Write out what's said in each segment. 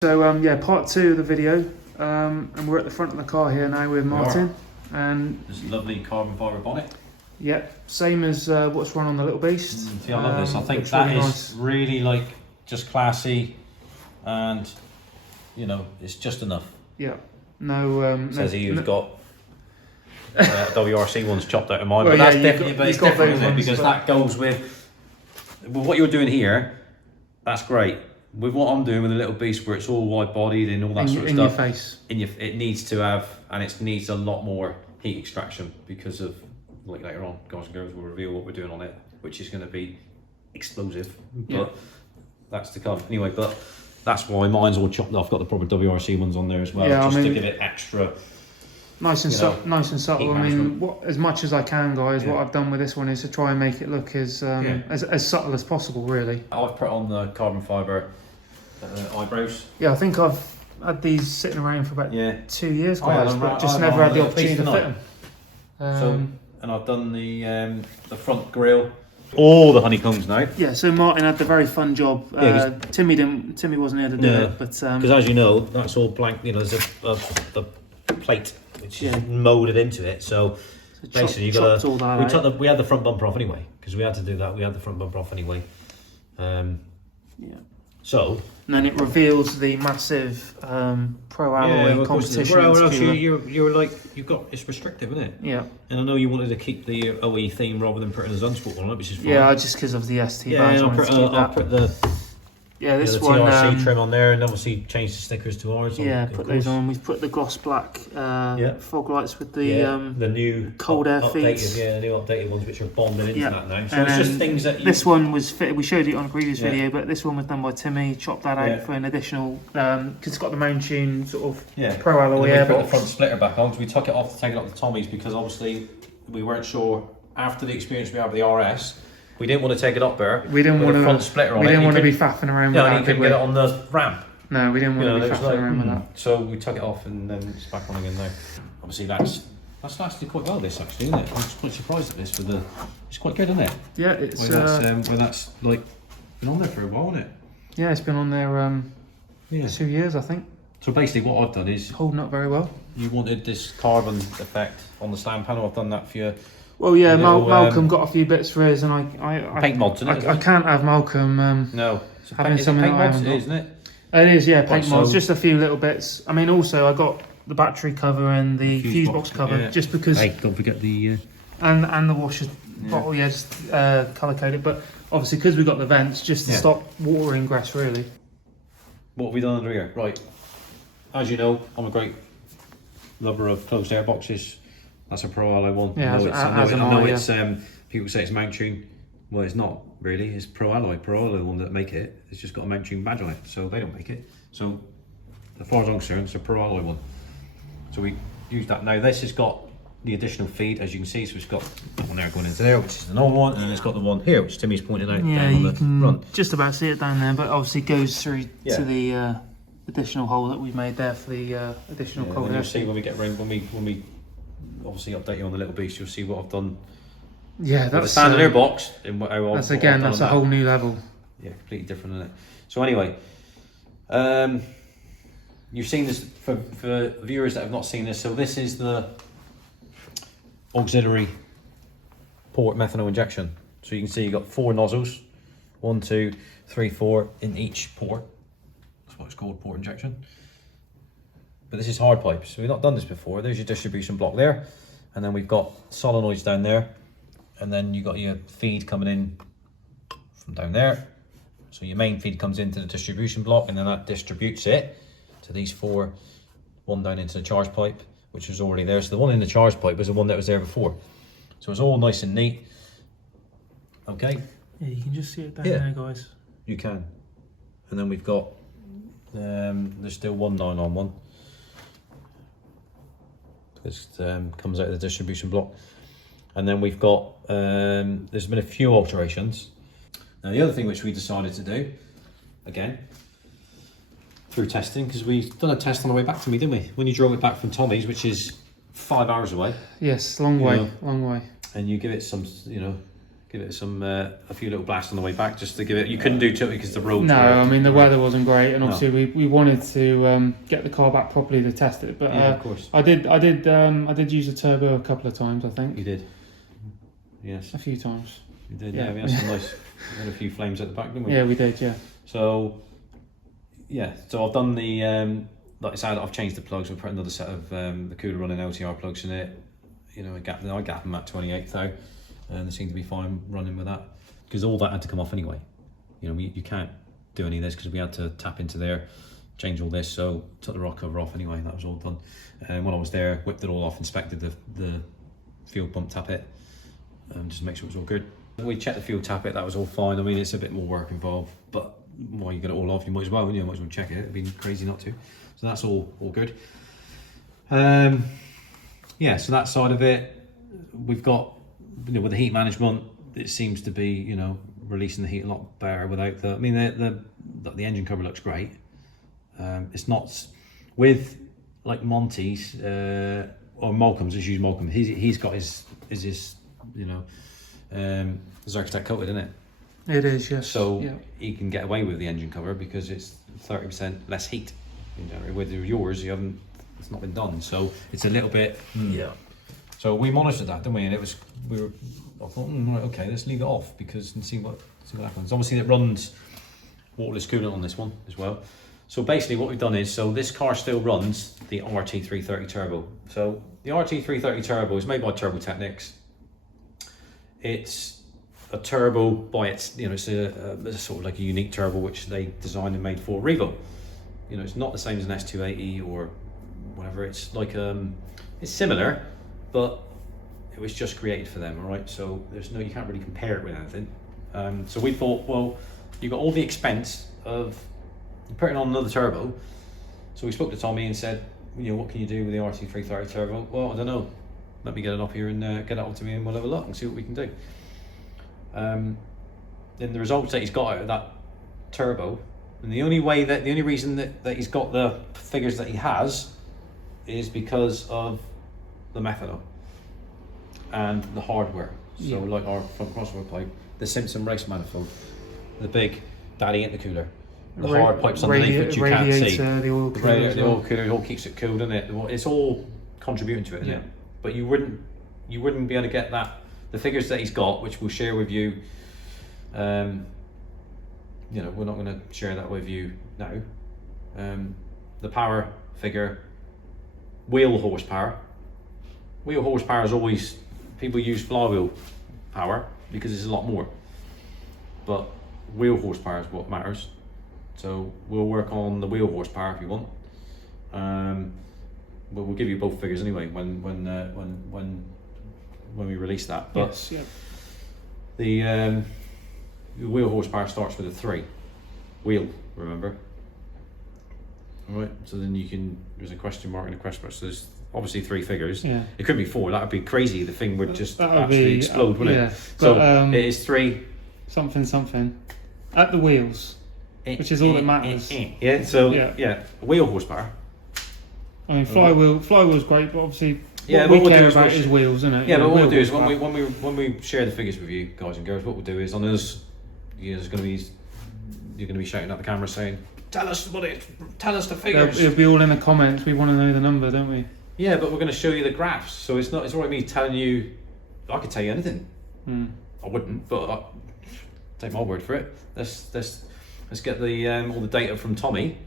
So yeah, part 2 of the video, and we're at the front of the car here now with Martin, and this lovely carbon fibre bonnet. Yeah, same as what's run on the Little Beast. See, I love this. I think that really is nice. Really like just classy, and you know it's just enough. Yeah, no. Says you've got WRC ones chopped out of mine, well, but yeah, that's definitely but it's different, isn't it? Because that goes with what you're doing here. That's great. With what I'm doing with the Little Beast, where it's all wide bodied and all that sort of stuff, in your face, it needs to have, and it needs a lot more heat extraction because of, like later on, guys and girls will reveal what we're doing on it, which is going to be explosive. But that's to come anyway. But that's why mine's all chopped off. Got the proper WRC ones on there as well, just to give it extra. Nice and subtle. I mean, as much as I can, guys. What I've done with this one is to try and make it look as subtle as possible, really. I've put on the carbon fibre eyebrows. Yeah, I think I've had these sitting around for about 2 years, guys, but just never had the opportunity to fit them. And I've done the front grille. All the honeycombs now. Yeah, so Martin had the very fun job. Timmy wasn't here to do it, but because as you know, that's all blank. You know, there's the plate which is moulded into it. So basically, you got to. We had the front bumper off anyway because we had to do that. We had the front bumper off anyway. So. And then it reveals the massive pro alloy competition. Where else you're like it's restrictive, isn't it? Yeah. And I know you wanted to keep the OE theme rather than putting a Zunsport one on it, which is fine. Yeah, just because of the ST badge. I'll put the this the one TRC trim on there, and obviously change the stickers to ours. Yeah, put those on. We've put the gloss black fog lights with the new cold air feeds. The new updated ones which are bonded into that now. So it's just things that this one was fitted. We showed it on a previous video, but this one was done by Timmy. Chopped that out for an additional because it's got the main tune sort of pro alloy air. We put the front splitter back on because we took it off to take it off the Tommies because obviously we weren't sure after the experience we had with the RS. We didn't want to take it up there. We didn't want to front splitter on We didn't want to be faffing around with that. No, you couldn't get it on the ramp. No, we didn't want to be faffing around with that. So we took it off and then it's back on again now. Obviously that's lasted quite well, this actually, isn't it? I'm quite surprised at this it's quite good, isn't it? Yeah, it's where that's like been on there for a while, isn't it? Yeah, it's been on there 2 years, I think. So basically what I've done is holding up very well. You wanted this carbon effect on the stand panel. I've done that for you. Well, yeah, Malcolm got a few bits for his, and I paint mods, isn't it? I can't have Malcolm no having something paint that I mods, haven't got. isn't it? It is, yeah, paint mods, just a few little bits. I mean, also I got the battery cover and the fuse box cover, just because. Hey, don't forget the and the washer bottle, just colour coded. But obviously, because we got the vents, just to stop water ingress, really. What have we done under here? Right, as you know, I'm a great lover of closed air boxes. That's a Pro Alloy one. Yeah, I know it's people say it's mount tune. Well, it's not really. It's Pro Alloy. Pro Alloy one that make it. It's just got a mount tune badge on it, so they don't make it. So, as far as I'm concerned, it's a Pro Alloy one. So we use that now. This has got the additional feed, as you can see. So it's got one there going into there, which is the normal one, and then it's got the one here, which Timmy's pointed out. Yeah, down on you the can front. Just about see it down there, but obviously goes through to the additional hole that we've made there for the additional cold air. You'll see when we get around when we obviously update you on the Little Beast, you'll see what I've done. Yeah, that's the standard air box. That's a whole new level. Yeah, completely different, isn't it? So anyway, you've seen this for viewers that have not seen this. So this is the auxiliary port methanol injection. So you can see you've got 4 nozzles, 1, 2, 3, 4 in each port. That's what it's called, port injection. But this is hard pipe, so we've not done this before. There's your distribution block there, and then we've got solenoids down there, and then you've got your feed coming in from down there. So your main feed comes into the distribution block, and then that distributes it to these 4, one down into the charge pipe, which was already there. So the one in the charge pipe was the one that was there before. So it's all nice and neat. Okay. Yeah, you can just see it down there, guys. You can. And then we've got, there's still one nylon one. This comes out of the distribution block, and then we've got there's been a few alterations. Now the other thing which we decided to do again through testing, because we've done a test on the way back to me, didn't we, when you drove it back from Tommy's, which is 5 hours away. Yes, long way. And you give it some give it some a few little blasts on the way back, just to give it. You couldn't do too because the roads. No, I mean the weather wasn't great, and obviously we wanted to get the car back properly to test it. But of course, I did use the turbo a couple of times. I think you did. Yes, a few times. You did. Yeah, we had some nice. We had a few flames at the back, didn't we? Yeah, we did. Yeah. So I've done the like I said, I've changed the plugs. We've put another set of the cooler running LTR plugs in it. You know, I gap them at 28 though, and they seem to be fine running with that, because all that had to come off anyway. You know, you can't do any of this because we had to tap into there, change all this, so took the rock cover off anyway. That was all done. And when I was there, whipped it all off, inspected the fuel pump tappet, just to make sure it was all good. We checked the fuel tappet, that was all fine. I mean, it's a bit more work involved, but while you get it all off, you might as well, might as well check it. It'd be crazy not to. So that's all good. Yeah, so that side of it, we've got, with the heat management, it seems to be, releasing the heat a lot better without the. I mean, the engine cover looks great. It's not with like Monty's or Malcolm's. Let's use Malcolm. He's got his Architect coated, isn't it? It is, yes. So he can get away with the engine cover because it's 30% less heat. With yours, it's not been done, so it's a little bit. Yeah. So we monitored that, didn't we? And I thought, right, okay, let's leave it off and see what happens. Obviously, it runs waterless coolant on this one as well. So basically, what we've done is, this car still runs the RT330 turbo. So the RT330 turbo is made by Turbo Technics. It's a turbo by its, it's a sort of like a unique turbo which they designed and made for Revo. It's not the same as an S280 or whatever. It's like it's similar, but it was just created for them. All right, so you can't really compare it with anything. So we thought, well, you got all the expense of putting on another turbo. So we spoke to Tommy and said, what can you do with the RT330 turbo? Well, I don't know. Let me get it up here and get it up to me, and we'll have a look and see what we can do. Then the results that he's got out of that turbo, and the only reason that he's got the figures that he has is because of the methanol and the hardware. So like our front crossover pipe, the Simpson race manifold, the big daddy intercooler, the hard pipes underneath which you can't see, the oil cooler, the oil cooler, it all keeps it cooled, doesn't it? It's all contributing to it, isn't it? But you wouldn't be able to get the figures that he's got, which we'll share with you. We're not going to share that with you now. The power figure, wheel horsepower. Wheel horsepower is always, people use flywheel power because it's a lot more. But wheel horsepower is what matters. So we'll work on the wheel horsepower if you want. But we'll give you both figures anyway when we release that. But the wheel horsepower starts with a 3. Wheel, remember? Alright, so then there's a question mark and a question mark. So there's obviously 3 figures. Yeah. It could be 4, that would be crazy. The thing would just absolutely explode, wouldn't it? So but, it is 3. Something. At the wheels, which is all that matters. Yeah, so wheel horsepower. I mean, flywheel's great, but obviously what we care about is wheels, isn't it? Yeah, but what we'll do is when we share the figures with you guys and girls, what we'll do is on those, you're going to be shouting at the camera saying, tell us the figures. It'll be all in the comments. We want to know the number, don't we? Yeah, but we're going to show you the graphs, so it's all right me telling you. I could tell you anything. I wouldn't, but I'll take my word for it. Let's get the all the data from Tommy.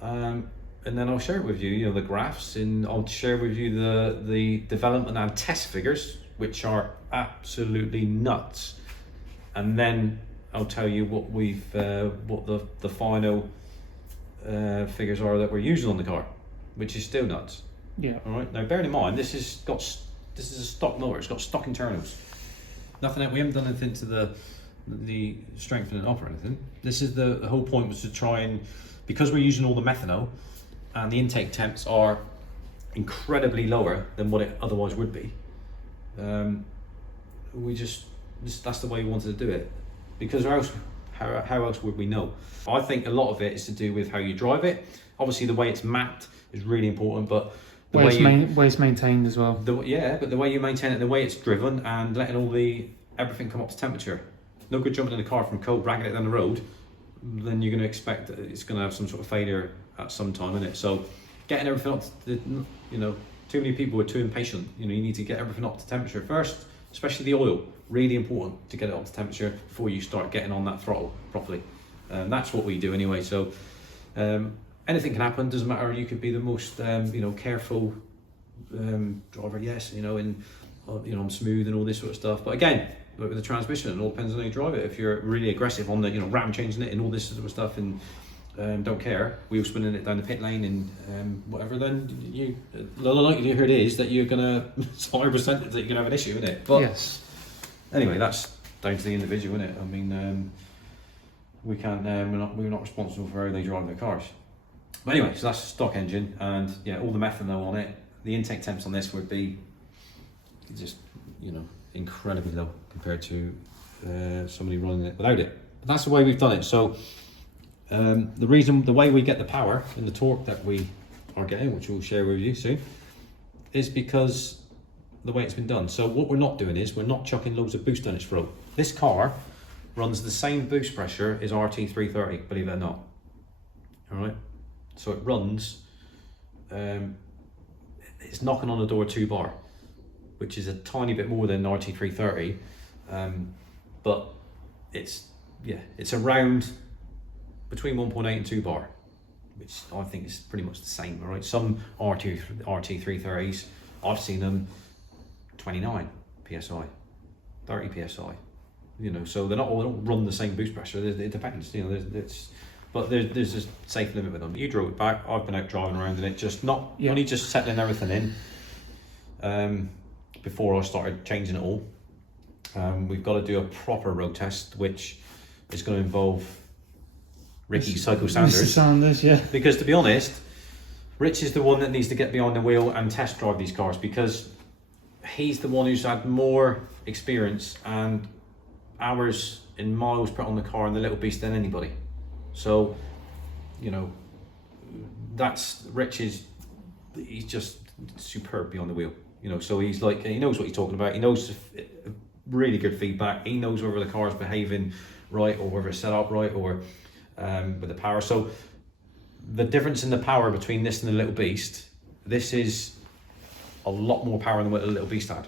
And then I'll share it with you, the graphs, and I'll share with you the development and test figures, which are absolutely nuts. And then I'll tell you what what the final figures are that we're using on the car, which is still nuts. Yeah. All right. Now, bearing in mind, this is a stock motor. It's got stock internals. Nothing. We haven't done anything to the strengthening up or anything. This is the whole point was to try and, because we're using all the methanol. And the intake temps are incredibly lower than what it otherwise would be. We just that's the way we wanted to do it, because how else would we know? I think a lot of it is to do with how you drive it. Obviously, the way it's mapped is really important, but way it's maintained as well. But the way you maintain it, the way it's driven, and letting all the everything come up to temperature. No good jumping in the car from cold, dragging it down the road. Then you're going to expect that it's going to have some sort of failure at some time, isn't it? So getting everything up to too many people are too impatient. You need to get everything up to temperature first, especially the oil. Really important to get it up to temperature before you start getting on that throttle properly. That's what we do anyway. So anything can happen. Doesn't matter. You could be the most careful driver. Yes, I'm smooth and all this sort of stuff. But again, like with the transmission, it all depends on how you drive it. If you're really aggressive on the ram changing it and all this sort of stuff and don't care, wheel spinning it down the pit lane and whatever, then the likelihood is that you're gonna 100% that you're gonna have an issue with it. But yes. Anyway, that's down to the individual, isn't it? I mean, we can't. We're not responsible for how they drive their cars. But anyway, so that's a stock engine, and yeah, all the methanol on it. The intake temps on this would be just incredibly low compared to somebody running it without it. But that's the way we've done it. So the way we get the power and the torque that we are getting, which we'll share with you soon, is because the way it's been done. So what we're not doing is we're not chucking loads of boost down its throat. This car runs the same boost pressure as RT330, believe it or not. All right, so it runs. It's knocking on the door 2 bar, which is a tiny bit more than RT330, but it's around between 1.8 and 2 bar, which I think is pretty much the same. All right, some RT330s, I've seen them 29 psi, 30 psi. So they don't run the same boost pressure. It depends. But there's a safe limit with them. You drove it back. I've been out driving around in it, only just settling everything in. Before I started changing it all, we've got to do a proper road test, which is going to involve Ricky Psycho Sanders. Yeah. Because to be honest, Rich is the one that needs to get behind the wheel and test drive these cars, because he's the one who's had more experience and hours in miles put on the car and the little beast than anybody. So, that's Rich's. He's just superb beyond the wheel. So he's like, he knows what he's talking about. He knows really good feedback. He knows whether the car's behaving right or whether it's set up right or with the power. So the difference in the power between this and the little beast, this is a lot more power than what the little beast had.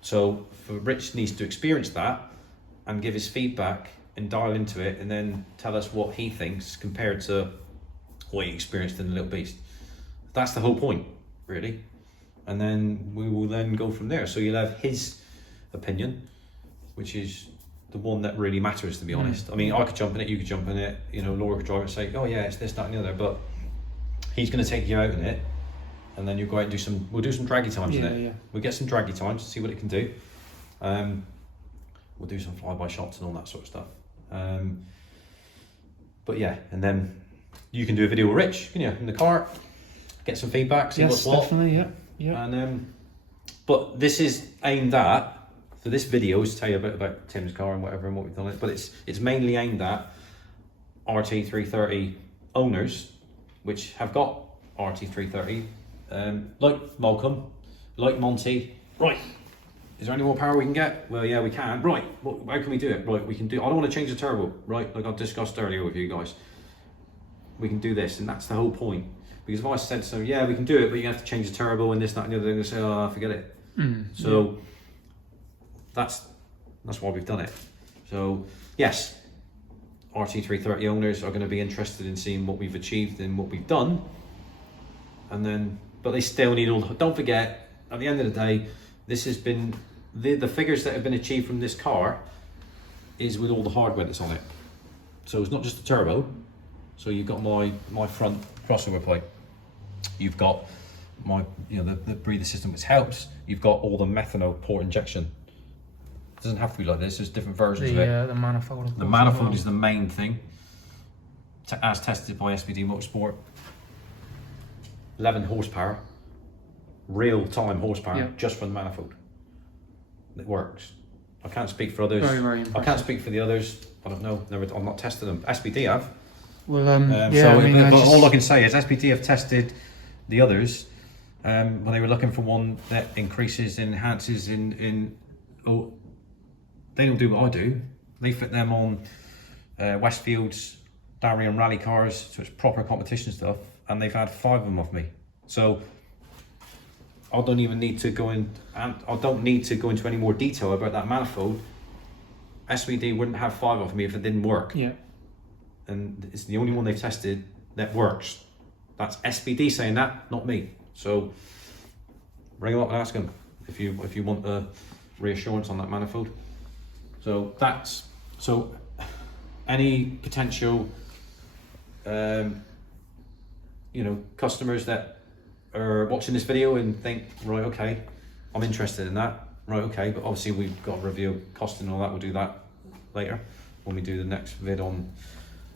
So Rich needs to experience that and give his feedback and dial into it and then tell us what he thinks compared to what he experienced in the little beast. That's the whole point, really. And then we will then go from there. So you'll have his opinion, which is the one that really matters, to be honest. I mean, I could jump in it, you could jump in it, Laura could drive it and say, oh yeah, it's this, that and the other, but he's going to take you out in it, and then you'll go out and we'll do some draggy times in it. Yeah. We'll get some draggy times to see what it can do. We'll do some flyby shots and all that sort of stuff. But yeah, and then you can do a video with Rich, can you, in the car, get some feedback, see what's what. Definitely, yeah. And but this is aimed at, so this video is to tell you a bit about Tim's car and whatever and what we've done it, but it's mainly aimed at RT330 owners which have got RT330, like Malcolm, like Monty. Right, is there any more power we can get? Well, yeah, we can. Right, well, how can we do it? Right, we can do, I don't want to change the turbo, right, like I discussed earlier with you guys. We can do this, and that's the whole point. Because if I said so, yeah, we can do it, but you have to change the turbo and this, that, and the other, they're going to say, oh, forget it. So that's why we've done it. So yes, RT330 owners are going to be interested in seeing what we've achieved and what we've done, and then, but they still need all. Don't forget, at the end of the day, this has been the figures that have been achieved from this car is with all the hardware that's on it. So it's not just the turbo. So you've got my front crossover plate. You've got my the breather system, which helps. You've got all the methanol port injection. It doesn't have to be like this. There's different versions of it. The manifold. The manifold is the main thing, as tested by SPD Motorsport. 11 horsepower, real-time horsepower, just from the manifold. It works. I can't speak for others. Very, very impressive. I can't speak for the others. I don't know. I'm not testing them. SPD have. Well, but all I can say is SPD have tested the others when they were looking for one that increases, enhances in they don't do what I do. They fit them on Westfield's Darien rally cars, so it's proper competition stuff, and they've had 5 of them off me. So I don't even need to go in, and I don't need to go into any more detail about that manifold. SVD wouldn't have 5 off me if it didn't work. Yeah. And it's the only one they've tested that works. That's SVD saying that, not me. So ring them up and ask them if you want the reassurance on that manifold. So that's any potential customers that are watching this video and think, right, okay, I'm interested in that, right, okay, but obviously we've got a review costing and all that. We'll do that later when we do the next vid on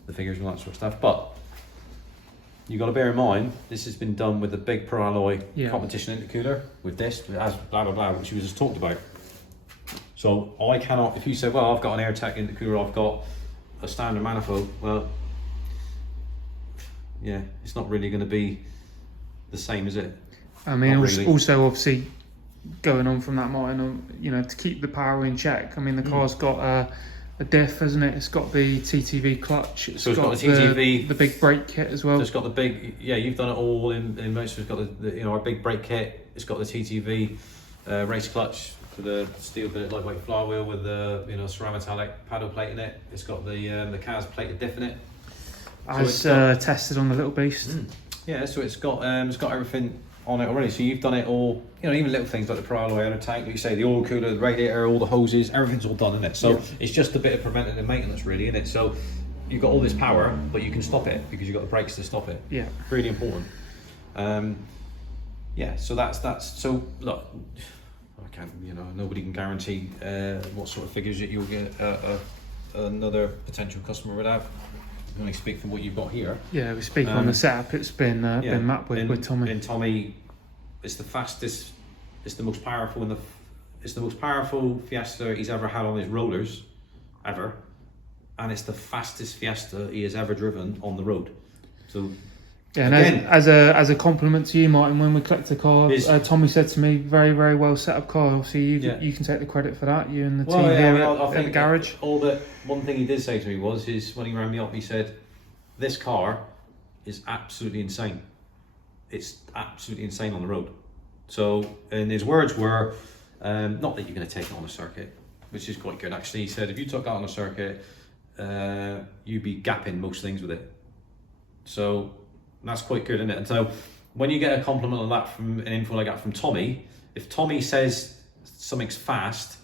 the figures and all that sort of stuff. But you got to bear in mind, this has been done with a big Pro Alloy competition intercooler with this, as blah blah blah, which we just talked about. So I cannot, if you say, well, I've got an AirTech intercooler, I've got a standard manifold, well, yeah, it's not really going to be the same, is it? I mean, also obviously going on from that, Martin, to keep the power in check. I mean, the car's got a diff, hasn't it? It's got the TTV clutch. It's got the TTV, the big brake kit as well. So it's got the big, you've done it all in most. It's got the our big brake kit. It's got the TTV race clutch for the steel bit lightweight flywheel with the ceramic paddle plate in it. It's got the CAS plated diff in it. As tested on the Little Beast. Yeah, so it's got everything on it already. So you've done it all, even little things like the Pro Alloy outer tank, like you say, the oil cooler, the radiator, all the hoses, everything's all done in it. So it's just a bit of preventative maintenance really in it. So you've got all this power, but you can stop it because you've got the brakes to stop it. Yeah. Really important. So that's so look, I can't, nobody can guarantee what sort of figures that you'll get another potential customer would have. You can only speak from what you've got here. Yeah, we speak on the setup. It's been mapped with Tommy. And Tommy, it's the fastest. It's the most powerful it's the most powerful Fiesta he's ever had on his rollers, ever, and it's the fastest Fiesta he has ever driven on the road. So. Yeah, and again, as a compliment to you, Martin, when we collected the car, Tommy said to me, very, very well set up car. Obviously, you can take the credit for that, you and the team here at the garage. One thing he did say to me is when he rang me up, he said, this car is absolutely insane. It's absolutely insane on the road. So, and his words were, not that you're going to take it on a circuit, which is quite good. Actually, he said, if you took that on a circuit, you'd be gapping most things with it. So, that's quite good, isn't it? And so when you get a compliment on that from an info like that from Tommy, if Tommy says something's fast,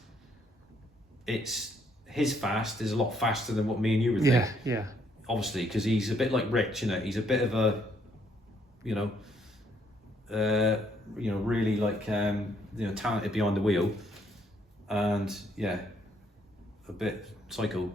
it's his fast is a lot faster than what me and you would think. Yeah. Obviously, because he's a bit like Rich, he's a bit of a, really like talented behind the wheel, and a bit psycho.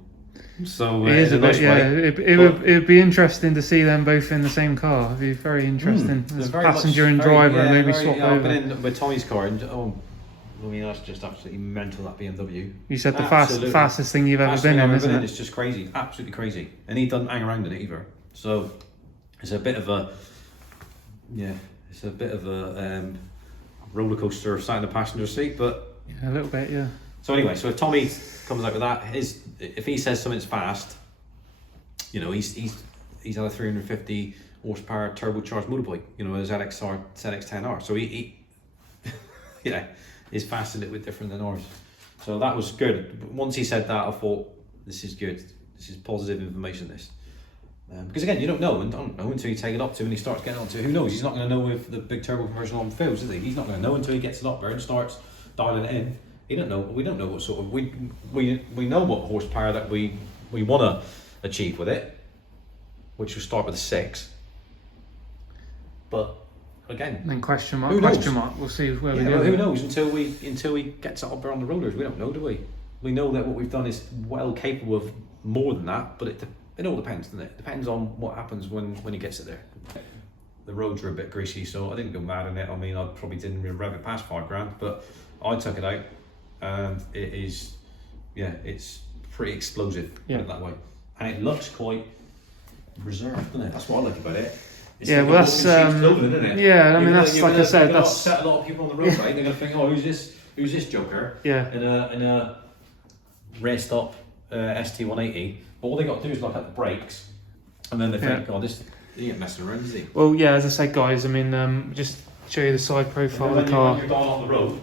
So it is a bit, it would be interesting to see them both in the same car. It'd be very interesting as passenger and driver, and maybe swap over. I've been in with Tommy's car, and that's just absolutely mental, that BMW. You said the fastest thing you've ever been in, isn't it? It's just crazy, absolutely crazy, and he doesn't hang around in it either. So it's a bit of a roller coaster sat in the passenger seat, but a little bit, yeah. So anyway, so if Tommy comes out with that, if he says something's fast, he's had a 350 horsepower turbocharged motorbike, his ZX10R. So he is fast a little bit different than ours. So that was good. Once he said that, I thought, this is good. This is positive information. This. Because again, you don't know until you take it up to and he starts getting onto it. Who knows? He's not going to know if the big turbo conversion on fails, is he? He's not going to know until he gets it up there and starts dialing it in. He don't know. We don't know what sort of we know what horsepower that we want to achieve with it, which will start with a 6. But again, then question mark. We'll see where we go. Who knows until we get it up there on the rollers? We don't know, do we? We know that what we've done is well capable of more than that, but it all depends, doesn't it? It depends on what happens when he gets it there. The roads are a bit greasy, so I didn't go mad in it. I mean, I probably didn't rev it past $5,000, but I took it out, and it is, it's pretty explosive, put it that way. And it looks quite reserved, doesn't it? That's what I like about it. It's well, that's clothing, isn't it? Yeah, I mean, that's like I said, that's set a lot of people on the road, right? They're gonna think, oh, who's this joker? Yeah. In a raced up ST180, but all they got to do is look at the brakes, and then they think, oh, this, he ain't messing around, is he? Well, yeah, as I said, guys, I mean, just show you the side profile of the car. When you're going on the road.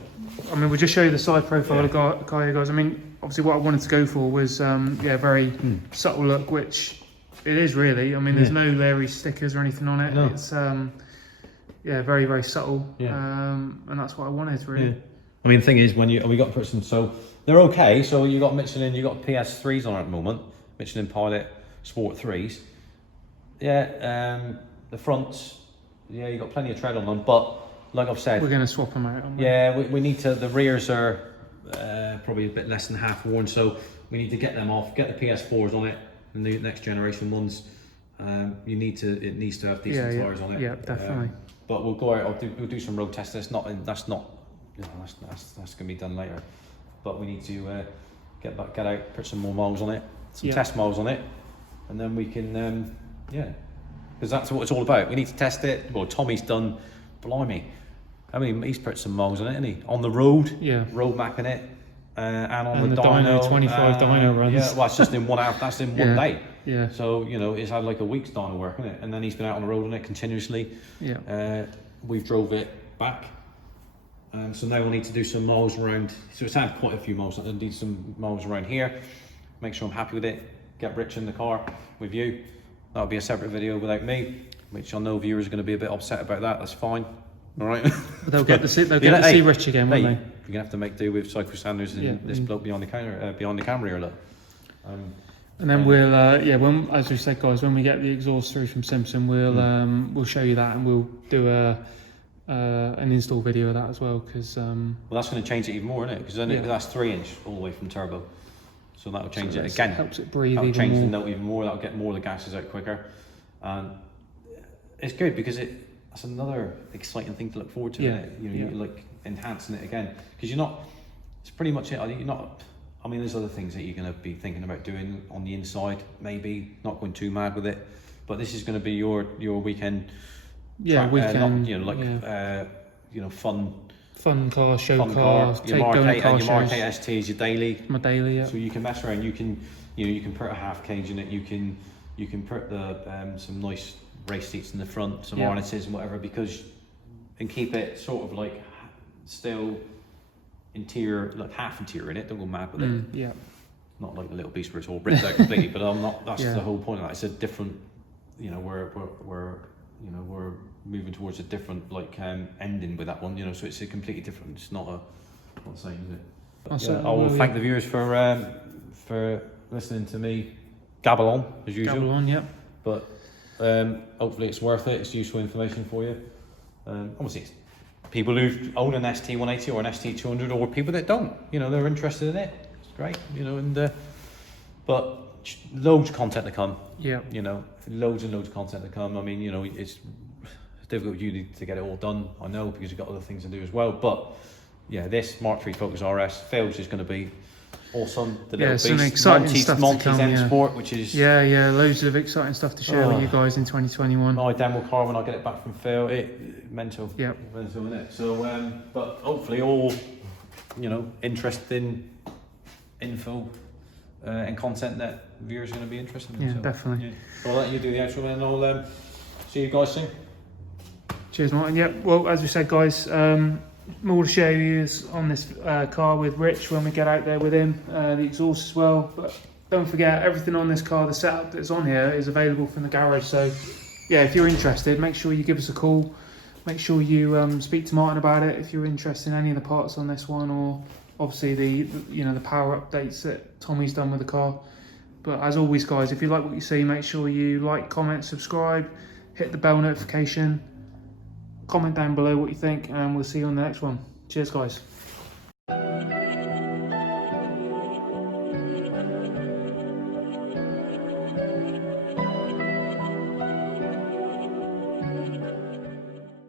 I mean, we'll just show you the side profile of the car here, guys. I mean, obviously what I wanted to go for was, very subtle look, which it is really. I mean, there's no Larry stickers or anything on it. No. It's, very, very subtle. Yeah. And that's what I wanted, really. Yeah. I mean, the thing is, we got to put some, so they're okay. So you got Michelin, you got PS3s on at the moment, Michelin Pilot Sport 3s. Yeah, the fronts, yeah, you got plenty of tread on them, but like I've said, we're going to swap them out. Yeah, we need to. The rears are probably a bit less than half worn, so we need to get them off. Get the PS4s on it, and the next generation ones. It needs to have decent tires on it. Yeah, definitely. But we'll go out. We'll do some road testing. That's going to be done later. But we need to get out, put some more miles on it, some test miles on it, and then we can because that's what it's all about. We need to test it. Well, Tommy's done. Blimey. I mean, he's put some miles on it, hasn't he? On the road, road mapping it, and on the dyno, 25 dyno runs. Yeah, well, that's just in 1 hour. That's in 1 day. Yeah. So it's had like a week's dyno work, isn't it? And then he's been out on the road on it continuously. Yeah. We've drove it back, so now we'll need to do some miles around. So it's had quite a few miles. I need some miles around here. Make sure I'm happy with it. Get Rich in the car with you. That'll be a separate video without me, which I know viewers are going to be a bit upset about that. That's fine. All right. But they'll get to see Rich again, won't they? You're gonna have to make do with Cycle Sanders and this bloke behind the camera here, look. And then we'll, as we said, guys, when we get the exhaust through from Simpson, we'll show you that, and we'll do an install video of that as well, because well, that's going to change it even more, isn't it? Because then that's 3-inch all the way from turbo, so that'll change it again. Helps it breathe. That'll even change more. the note even more. That'll get more of the gases out quicker, and it's good because that's another exciting thing to look forward to, isn't it? You're like enhancing it again, because you're not. It's pretty much it. You're not. I mean, there's other things that you're going to be thinking about doing on the inside. Maybe not going too mad with it, but this is going to be your weekend. Yeah, weekend. Fun car, show car. Your Marquee ST is your daily. My daily, yeah. So you can mess around. You can put a half cage in it. You can put the some nice race seats in the front, some harnesses and whatever, and keep it sort of like still interior, like half interior in it. Don't go mad with it. Yeah. Not like the little beast where it's all ripped out completely, but I'm not. That's the whole point of that. It's a different. We're moving towards a different ending with that one. So it's a completely different. It's not the same, is it? I will thank the viewers for listening to me gabble on as usual. Gabble on, yeah. But hopefully it's worth it. It's useful information for you. Obviously, it's people who own an ST180 or an ST200, or people that don't. They're interested in it. It's great. But loads of content to come. Yeah. Loads and loads of content to come. I mean, it's difficult for you to get it all done. I know, because you've got other things to do as well. But yeah, this Mark III Focus RS Phil's is going to be awesome. The little some beast. exciting stuff to come. M Sport, which is loads of exciting stuff to share with you guys in 2021. My demo car when I get it back from Phil, mental. Yeah. Mental, isn't it? So, but hopefully all interesting info and content that viewers are going to be interested in. Yeah, definitely. Yeah. I'll let you do the outro, and I'll see you guys soon. Cheers, Martin. Yeah, well, as we said, guys, more to show you on this car with Rich when we get out there with him, the exhaust as well. But don't forget, everything on this car, the setup that's on here, is available from the garage. So, yeah, if you're interested, make sure you give us a call. Make sure you speak to Martin about it if you're interested in any of the parts on this one, or obviously the power updates that Tommy's done with the car. But as always, guys, if you like what you see, make sure you like, comment, subscribe, hit the bell notification, comment down below what you think, and we'll see you on the next one. Cheers, guys.